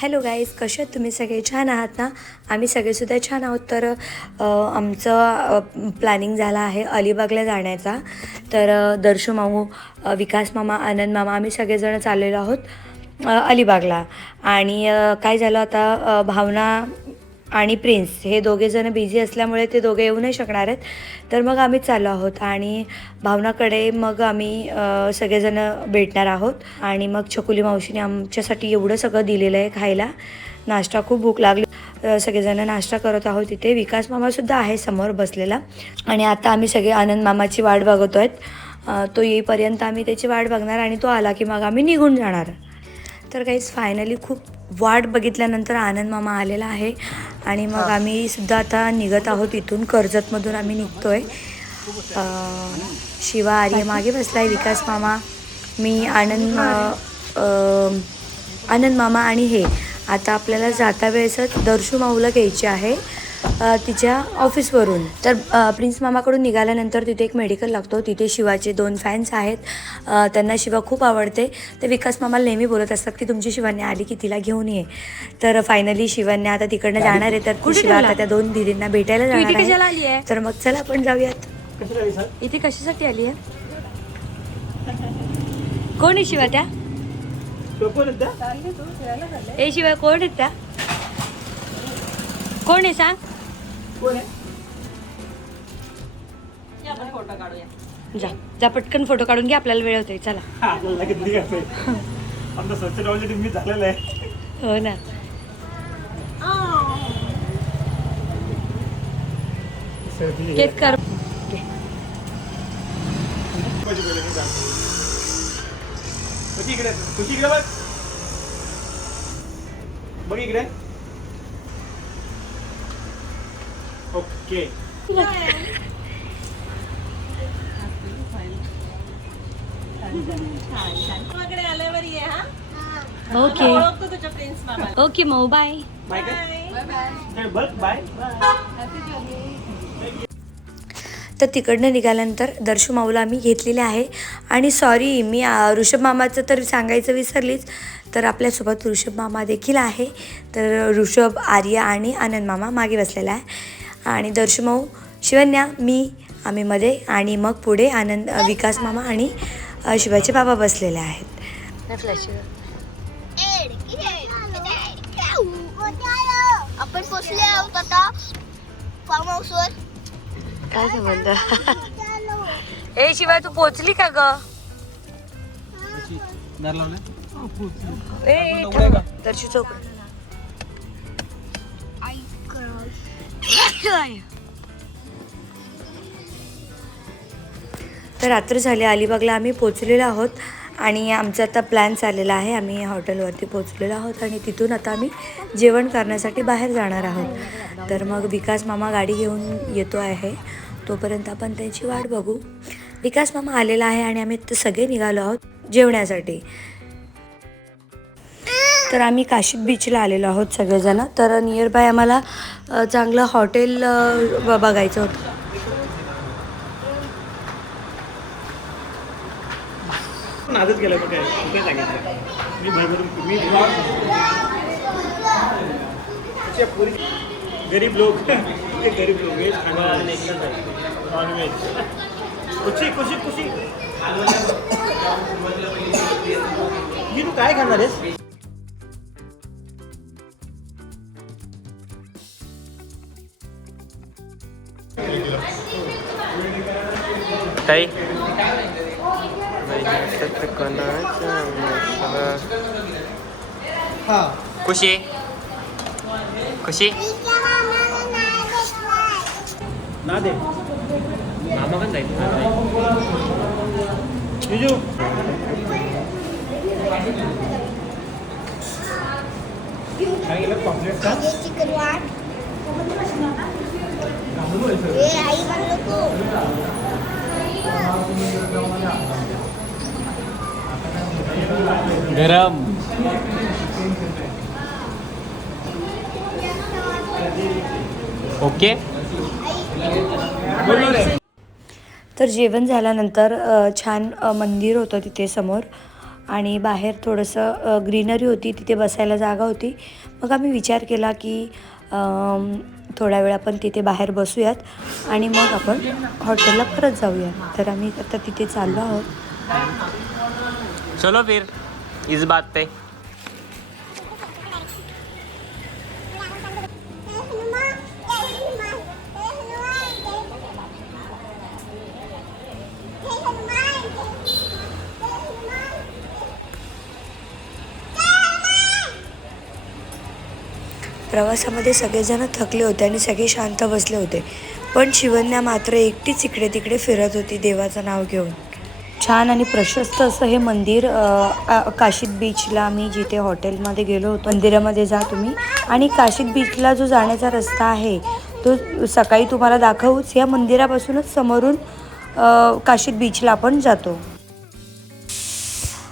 Hello guys कसे आहेत तुम्ही? सगळे छान आहात ना? आम्ही सगळेसुद्धा छान आहोत. तर आमचं प्लॅनिंग झालं आहे अलिबागला जाण्याचा. तर दर्शू मामू विकास मामा आनंद मामा आम्ही सगळेजण चाललेलो आहोत अलिबागला. आणि काय झालं आता? भावना आणि प्रिन्स हे दोघे जण बिझी असल्यामुळे ते दोघे येऊ नाही शकणार आहेत. तर मग आम्ही चाललो आहोत आणि भावनाकडे मग आम्ही सगळेजण भेटणार आहोत. आणि मग छकुली मावशीने आमच्यासाठी एवढं सगळं दिलेलं आहे खायला. नाश्ता खूप भूक लागली. सगळेजण नाश्ता करत आहोत तिथे विकास मामासुद्धा आहे समोर बसलेला. आणि आता आम्ही सगळे आनंद मामाची वाट बघतो आहेत तो येईपर्यंत आम्ही त्याची वाट बघणार आणि तो आला की मग आम्ही निघून जाणार. तर काहीच फायनली खूप वाट बघितल्यानंतर आनंद मामा आलेला आहे. आणि मग आम्ही सुद्धा आता निघत आहोत इथून कर्जतमधून आम्ही निघतोय. अं, शिवा आर्य मागे बसलाय विकास मामा मी आनंद आनंद मामा आणि हे. आता आपल्याला जाता वेळेसच दर्शू माऊला घ्यायची आहे. तिच्या ऑफिसवरून. तर प्रिन्स मामाकडून निघाल्यानंतर तिथे एक मेडिकल लागतो. तिथे शिवाचे दोन फॅन्स आहेत. त्यांना शिवा खूप आवडते. ते विकास मामाला नेहमी बोलत असतात की तुमची शिवान्या आली की तिला घेऊन ये. तर फायनली शिवान्या आता तिकडनं जाणार आहे. तर शिवा आता त्या दोन दिदींना भेटायला जाणार कशाला आहे आली आहे? तर मग चला आपण जाऊयात. इथे कशासाठी आली आहे? कोण आहे शिवा त्या? ए शिवा कोण आहेत त्या? कोण आहे सांग? जा. जा पटकन फोटो काढून घे आपल्याला वेळ होतोय चला. आपल्याला किती करतोय आमचं स्वच्छ ऑलरेडी मी झालेलं आहे. हो ना. केक कर. इकडे. बघ इकडे. ओके ओके बाय बाय तर तिकडनं निघाल्यानंतर दर्शू माऊला आम्ही घेतलेले आहे. आणि सॉरी मी ऋषभ मामाचं तर सांगायचं विसरलीच तर आपल्यासोबत ऋषभ मामा देखील आहे. तर ऋषभ आर्य आणि आनंद मामा मागे बसलेला आहे. आणि दर्शू माऊ शिवन्या मी आम्ही मध्ये आणि मग पुढे आनंद विकास मामा आणि शिवाचे बाबा बसलेले आहेत. आपण पोचले आहोत आता फार्म हाऊसवर काय संबंध? ए शिवाय तू पोचली का ग? ए. दर्शू चौक. तर रात्र झाली अलिबागला आम्ही पोचलेलो आहोत आणि आमचा आता प्लॅन चाललेला आहे. आम्ही हॉटेलवरती पोचलेलो आहोत आणि तिथून आता आम्ही जेवण करण्यासाठी बाहेर जाणार आहोत. तर मग विकास मामा गाडी घेऊन येतो आहे. तोपर्यंत आपण त्यांची वाट बघू. विकास मामा आलेला आहे आणि आम्ही सगळे निघालो आहोत जेवण्यासाठी. तर आम्ही काशीद बीचला आलेलो आहोत सगळेजण. तर नियर बाय आम्हाला चांगलं हॉटेल बघायचं होतं. केलं मी गरीब लोक. ते गरीब लोक खुशी खुशी खुशी. मी तू काय खाणार आहेस? ताई? खुशी? खुशी? ना दे मामा पण जाईल. जिजू. गरम. ओके. तर जेवण झाल्यानंतर छान मंदिर होतं तिथे समोर. आणि बाहेर थोडंसं ग्रीनरी होती तिथे बसायला जागा होती. मग आम्ही विचार केला की थोडा वेळ आपण तिथे बाहेर बसूयात आणि मग आपण हॉटेलला परत जाऊया तर आम्ही आता तिथे चाललो आहोत. चलो फिर इस बात पे. प्रवासामध्ये सगळेजण थकले होते आणि सगळे शांत बसले होते. पण शिवन्या मात्र एकटीच इकडे तिकडे फिरत होती देवाचं नाव घेऊन. छान आणि प्रशस्त असं हे मंदिर काशीद बीचला आम्ही जिथे हॉटेलमध्ये गेलो होतो मंदिरामध्ये जा तुम्ही. आणि काशीद बीचला जो जाण्याचा रस्ता आहे तो सकाळी तुम्हाला दाखवूच या मंदिरापासूनच समोरून काशीद बीचला आपण जातो.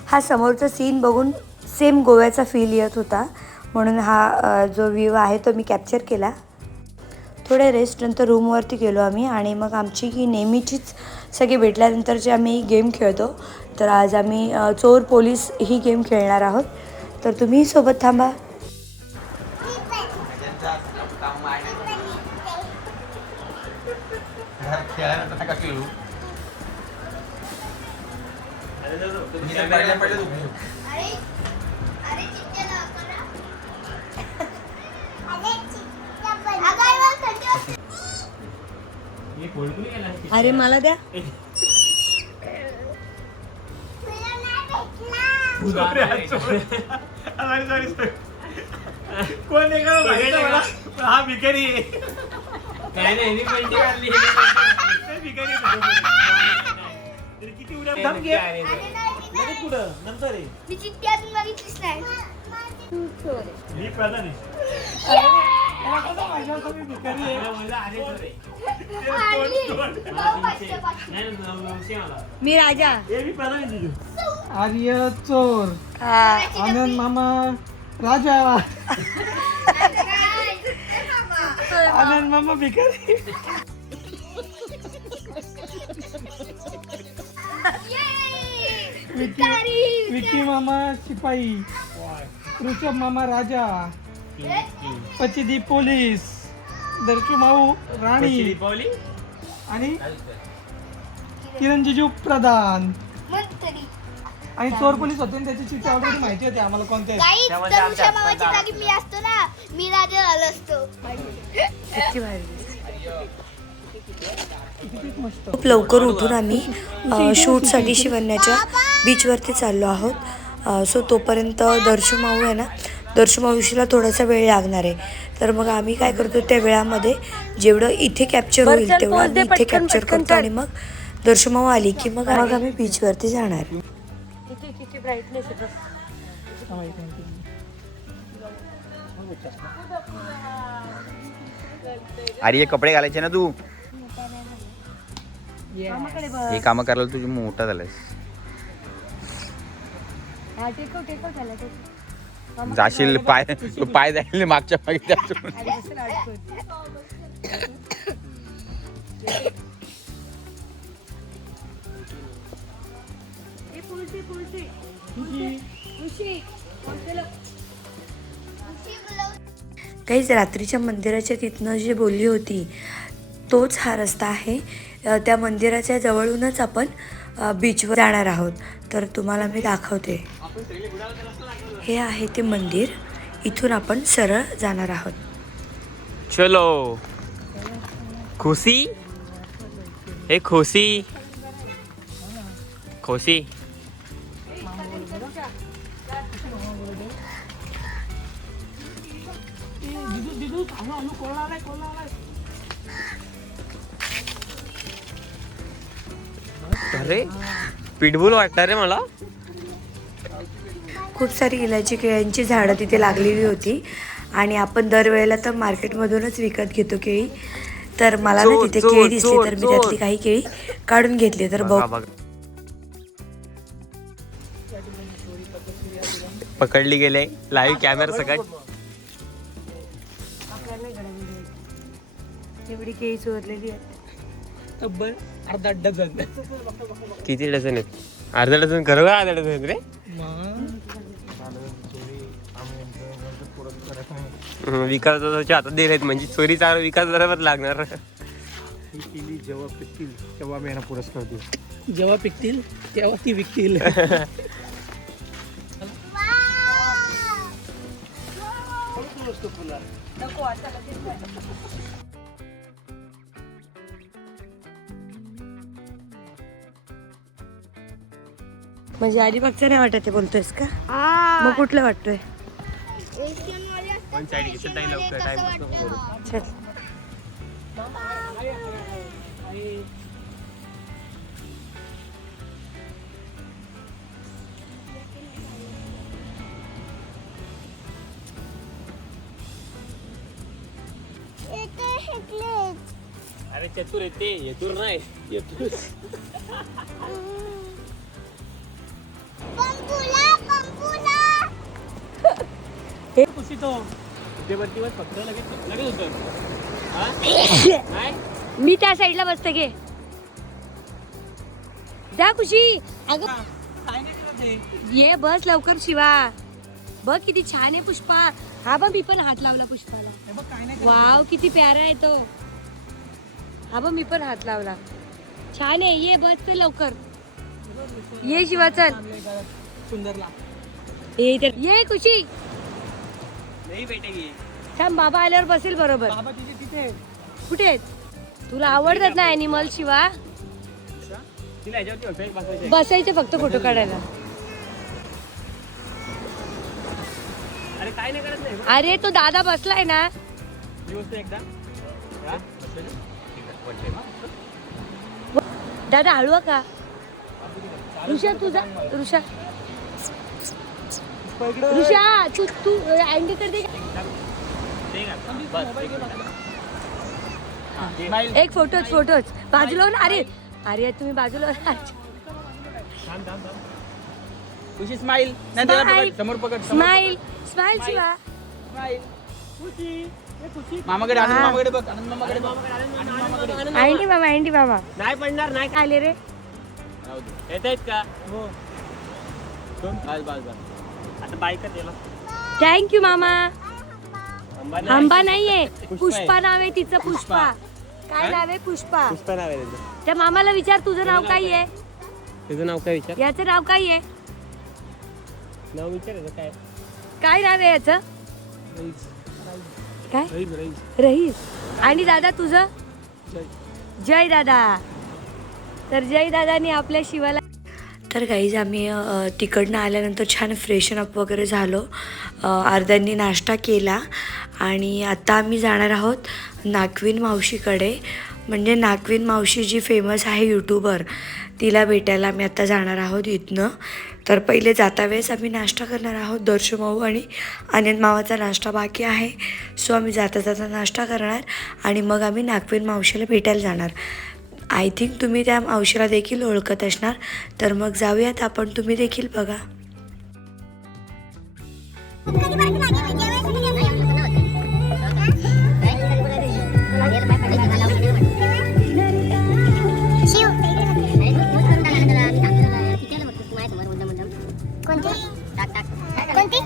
हा समोरचा सीन बघून सेम गोव्याचा फील येत होता. म्हणून हा जो व्ह्यू आहे तो मी कॅप्चर केला. थोडे रेस्ट नंतर रूमवरती गेलो आम्ही आणि मग आमची ही नेहमीचीच सगळी भेटल्यानंतरची आम्ही गेम खेळतो. तर आज आम्ही चोर पोलीस ही गेम खेळणार आहोत. तर तुम्ही सोबत थांबा अरे अरे चिट्ट्या लाव करा. अरे चिट्ट्या पण- अगं, आई मला थंडी वाजते. अरे मला द्या. तुला नाही भेटला. सॉरी सॉरी सॉरी कोण आहे आहे हा भिकारी. आहे नाही आहे. किती उड्या कुठं? नंतर आहे मी चिट्टी अजून बघितलीच नाही मी प्रधान आहे मी भिकारी आहे. मी राजा हे मी प्रधान आहे तुझं आर्य चोर आनंद मामा राजा आनंद मामा भिकारी! विकी. विकी मामा शिपाई ऋषभ मामा राजा पचिदी पोलीस दर्शू माऊ राणी पावली? आणि किरण जिजू प्रधान. मंत्री. आणि चोर पोलीस होते आणि त्याची चिठ्ठी ऑलरेडी माहिती होती आम्हाला कोणते आहेत. त्यामध्ये जागी मी असतो ना मी राजा झालो असतो. किती मस्त खूप लवकर उठून आम्ही अ, शूटसाठी शिवण्याच्या बीचवरती चाललो आहोत. सो तोपर्यंत दर्शुमाऊ आहे ना दर्शुमाऊशीला थोडासा वेळ लागणार आहे तर मग आम्ही काय करतो त्या वेळामध्ये जेवढं इथे कॅप्चर होईल तेवढं आम्ही इथे कॅप्चर करतो. आणि मग दर्शुमाऊ आली की मग मग आम्ही बीचवरती जाणार. हा. अरे हे कपडे घालायचे ना तू हे काम करायला तुझी मोठा झालायस जाशील पाय तू पाय जाईल मागच्या मागे काहीच रात्रीच्या मंदिराच्या तिथनं जी बोलली होती तोच हा रस्ता आहे. त्या मंदिराच्या जवळूनच आपण बीचवर जाणार आहोत. तर तुम्हाला मी दाखवते. हे आहे ते मंदिर. इथून आपण सरळ जाणार आहोत. चलो. खुशी? हे खुशी. खुशी. अरे पिटबुल वाटणार रे मला. खूप सारी इलायची केळ्यांची झाडं तिथे लागलेली होती. आणि आपण दरवेळेला तर मार्केटमधूनच विकत घेतो केळी. तर मला ना तिथे केळी दिसली तर मी. त्यातली काही केळी काढून घेतली तर बघ पकडली गेले लाईव्ह कॅमेरा सगळं एवढी केळी चोरलेली आहे तब्बल अर्धा डझन. किती डझन आहेत? अर्धा डझन खरोखर अर्धा डझन रे? हं, विकासाच्या हातात दिले आहेत म्हणजे चोरीचा विकास बरोबर लागणार. केली जेव्हा पिकतील तेव्हा मी यांना पुरस्कार देऊ जेव्हा पिकतील तेव्हा ती विकतील म्हणजे अलिबागचं नाही वाटत ते बोलतोयस का? मग कुठलं वाटतोय? अरे चतुर येते येतूर नाही येतूर खुशी तो. उद्यावरती फक्त लगेच लगेच होतं. मी त्या साईडला बसते घे. जा खुशी. अगं. ये बस लवकर शिवा. बघ किती छान आहे पुष्पा. हा बघ मी पण हात लावला पुष्पाला. बघ काय नाही वाव किती प्यारा आहे तो. हा बघ मी पण हात लावला. छान आहे ये बस ते लवकर. ये शिवा चल. सुंदरला ये इथे ये खुशी. नाही भेटेगी थांब बाबा आल्यावर बसेल बरोबर. बाबा तिथे तिथे. आहे. कुठे आहेत? तुला आवडतात ना अॅनिमल शिवा? तिला बसायचं बसायचे फक्त फोटो काढायला. अरे काय नाही करत नाही. अरे तो दादा बसलाय ना. ही एकदा. हा? बसवली? दादा हळवा का ऋषा तुझा ऋषा. ऋषा तू तू अँडी कर दे. ते. हा, ते. एक फोटोच फोटोच बाजूला हो ना? अरे अरे तुम्ही बाजूला हो. खुशी स्माईल नाही समोर पकड स्माइल स्माइल शिवा. स्माईल मामाकडे आनंद. मामाकडे बघ आनंद मामाकडे आनंद मामाकडे. अँडी मामा अँडी मामा. नाही पडणार नाही. काय आले रे. येत आहेत का? हो. बस बस बस. आता बाईकच येला थँक्यू मामा. आंबा नाहीये. पुष्पा नाव आहे तिचं पुष्पा. काय नाव आहे पुष्पा? पुष्पा नाव आहे त्याचं त्या मामाला विचार तुझं नाव काय आहे? तुझं नाव काय विचार? याचं नाव काय आहे? नाव विचारायचं काय? काय नाव आहे याचं? काय? रईस आणि दादा तुझं? जय दादा. तर जय दादानी आपल्या शिवाला तर काहीच आम्ही तिकडनं आल्यानंतर छान फ्रेशन अप वगैरे झालो. अर्ध्यांनी नाश्ता केला आणि आता आम्ही जाणार आहोत नागवीन मावशीकडे. म्हणजे नागवीन मावशी जी फेमस आहे यूट्यूबर तिला भेटायला आम्ही आता जाणार आहोत इथनं. तर पहिले जाता वेळेस आम्ही नाश्ता करणार आहोत. दर्शमाऊ आणि आनंद मावाचा नाश्ता बाकी आहे. सो आम्ही जाता जाता नाश्ता करणार आणि मग आम्ही नागवीन मावशीला भेटायला जाणार. आय थिंक तुम्ही त्या मावशीला देखील ओळखत असणार. तर मग जाऊयात आपण तुम्ही देखील बघा. कोणती? कोणती?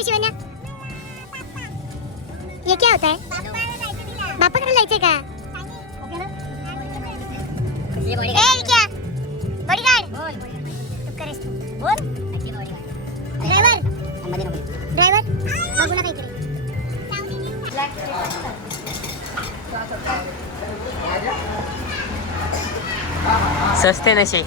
जायचं शिवण्या. ये क्या होता आहे बापाकडे जायचंय का? ड्रायव्हर बघू ना काहीतरी. सस्ते नशे.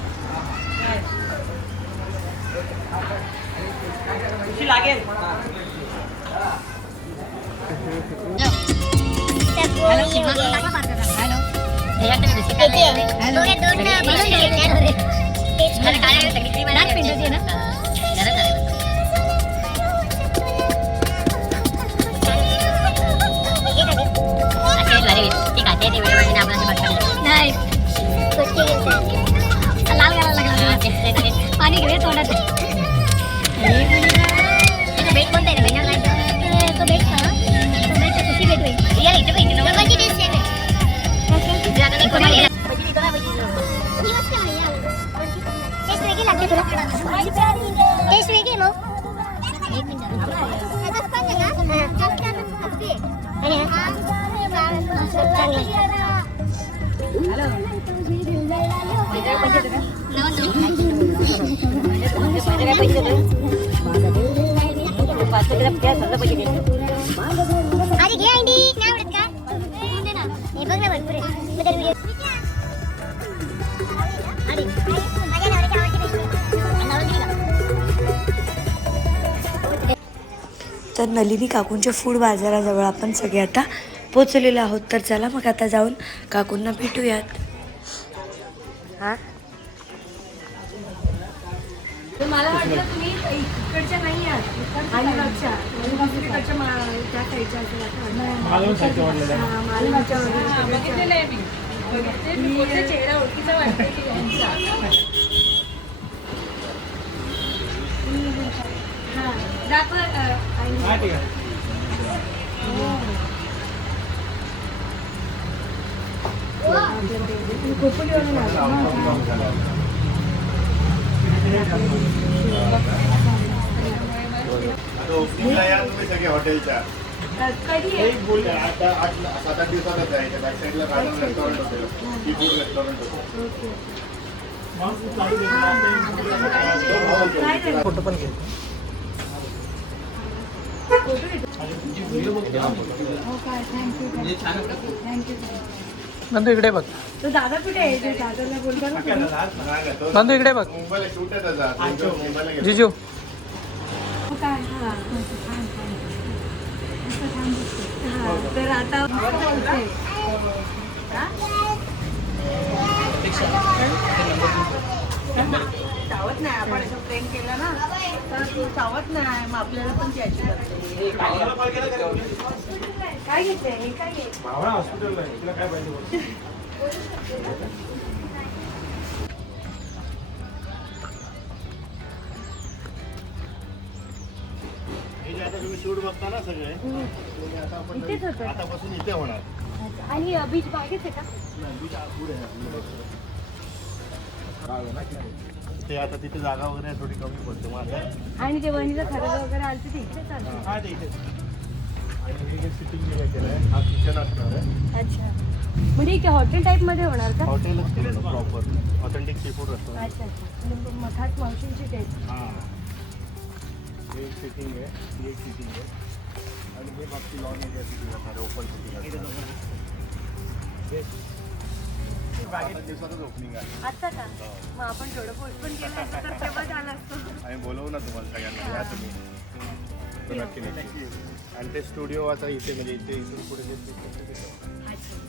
हॅलो बघ ना भरपूर आहे? तर नलिनी काकूंच्या फूड बाजाराजवळ आपण सगळे आता पोचलेलो आहोत. तर चला मग आता जाऊन काकूंना भेटूयात. हा? मला वाटलं तुम्ही इकडच्या नाही आहात. अलिबागच्या अलिबागच्या त्या साईडच्या मालवण साईडचं वाटलेलं आहे. हा ठीक आहे आता ओपनिंगला या तुम्ही सगळे हॉटेलच्या. एक बोल आता आठ सात आठ दिवसातच आहे बॅक साईडला गार्डन रेस्टॉरंट होते. सी फूड रेस्टॉरंट होते. फोटो पण घे नंदू इकडे बघ. तो दादा कुठे दादाला बोलतो नंदू इकडे बघ. जिजू. तर आता चावत नाही आपण असं प्रेम केलं ना तर तो चावत नाही मग आपल्याला पण त्याची काय घेतलंय हे काय घे शूट बघता ना सगळे ते आता आपण इथेच होतं. आतापासून इथे होणार. आणि बीच बागेच आहे का? ते आता तिथे जागा वगैरे थोडी कमी पडते मग आता. आणि ते वणीला खरेदी वगैरे आली ते इकडे चालू हा ते इथे आणि हे जे सिटिंग जे केलं आहे हा किचन असणार आहे. अच्छा. म्हणजे इथे हॉटेल टाईपमध्ये होणार का? हॉटेलच केलं proper authentic sea food restaurant अच्छा अच्छा. म्हणजे मठात मावशींची टेस्ट हां. हे एक सिटिंग आहे ही एक सिटिंग आहे. आणि हे बाकी लॉन एरिया सिटिंग असणार ओपन सिटिंग असणार दिवसातच ओपनिंग आहे. आता का? मग आपण थोडं पोस्ट पण केलं असतं तर तेव्हा झालं असतं. आम्ही बोलवू ना तुम्हाला सगळ्यांना या तुम्ही. तो नक्की नक्की. आणि ते स्टुडिओ आता इथे म्हणजे इथे इथून पुढे.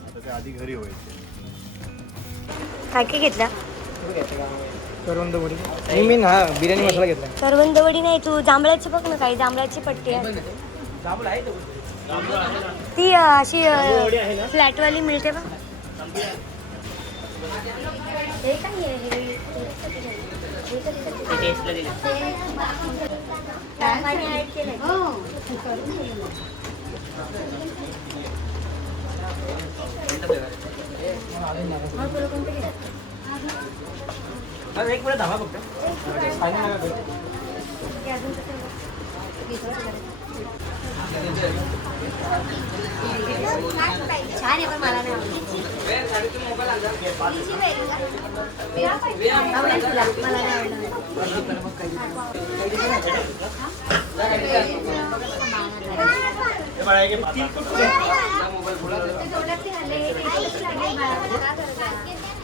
आता ते आधी घरी व्हायचे. काय काय घेतला? करवंद वडी मी ना बिर्याणी मसाला घेतला करवंदवडी नाही तू जांभळाची बघ ना काही जांभळाची पट्टी आहे. ती अं, अशी फ्लॅटवाली मिळते बघ. हे काय आहे? हे? हे? हे केलंय. हा? एक मिनिट धावा फक्त. छान आहे पण मला नाही आवडत. आवडेल तुला मला नाही आवडलं ते तोंडात ते हल्ले, हे टेस्टच लागेल बाळाला. काय करणार? मग तीन तीन तीन तीन चपड्या ना. हे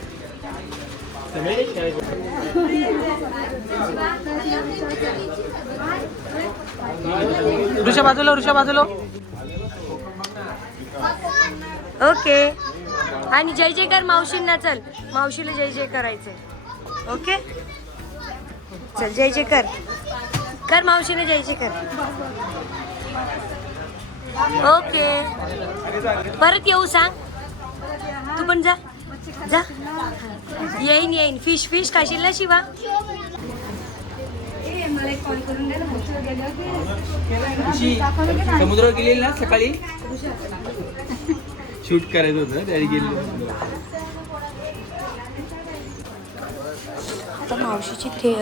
ऋषा बाजूला ऋषा बाजूला. ओके आणि जय जयकार मावशींना चल. मावशीला जय जय करायचंय. ओके चल जय जय कर. कर मावशीने जय जय कर. ओके परत येऊ सांग. तू पण जा. जा. येईन येईन. फिश फिश खाशील ना शिवा? समुद्रावर गेलेली ना सकाळी? शूट करायचं होतं ना त्यावेळी गेलेलो. आता मावशीची थे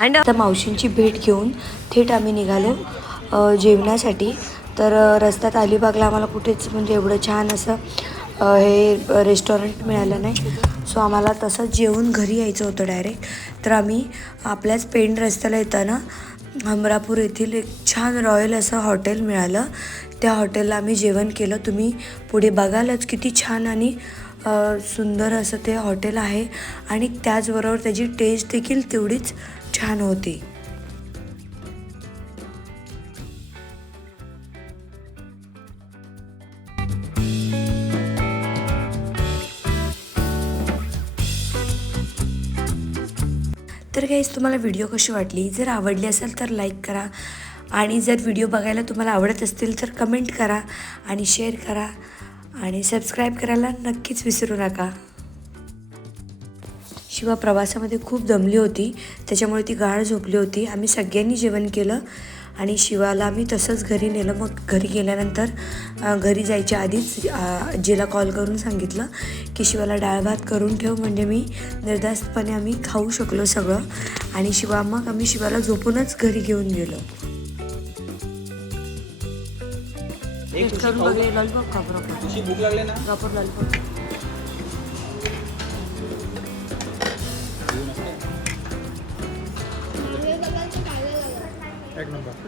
आणि आता मावशींची भेट घेऊन थेट आम्ही निघालो जेवणासाठी. तर रस्त्यात अलिबागला आम्हाला कुठेच म्हणजे एवढं छान असं हे रेस्टॉरंट मिळालं नाही. सो आम्हाला तसंच जेवून घरी यायचं होतं डायरेक्ट तर आम्ही आपल्याच पेंड रस्त्याला येताना हमरापूर येथील एक छान रॉयल असं हॉटेल मिळालं. त्या हॉटेलला आम्ही जेवण केलं. तुम्ही पुढे बघालच किती छान आणि सुंदर असं ते हॉटेल आहे. आणि त्याचबरोबर त्याची टेस्ट देखील तेवढीच छान होती. गाईज तुम्हाला व्हिडिओ कशी वाटली? जर आवडली असेल तर लाईक करा. आणि जर व्हिडिओ बघायला तुम्हाला आवडत असतील तर कमेंट करा आणि शेअर करा. आणि सबस्क्राईब करायला नक्कीच विसरू नका. शिवा प्रवासामध्ये खूप दमली होती. त्याच्यामुळे ती गाळ झोपली होती. आम्ही सगळ्यांनी जेवण केलं. आणि शिवाला आम्ही तसंच घरी नेलं. मग घरी गेल्यानंतर घरी जायच्या आधीच आजीला कॉल करून सांगितलं की शिवाला डाळ भात करून ठेव म्हणजे मी निर्धास्तपणे आम्ही खाऊ शकलो सगळं. आणि शिवा मग आम्ही शिवाला झोपूनच घरी घेऊन गेलो. करून बघले लॉलीपॉप लॉलीपॉप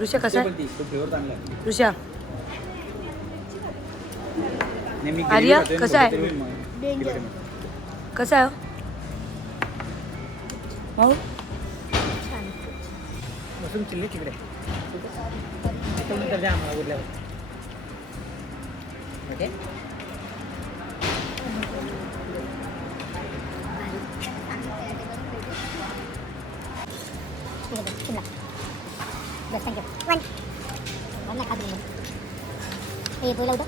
ऋषा कसा आहे? पण ती फ्लेवर चांगला आहे. ऋषा आर्या, कसा आहे? कसा आहे हो? भाऊ? बसून चिल्ली तिकडे. तर बोला उठो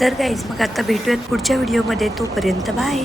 तर काहीच मग आता भेटूयात पुढच्या व्हिडिओमध्ये तोपर्यंत बाय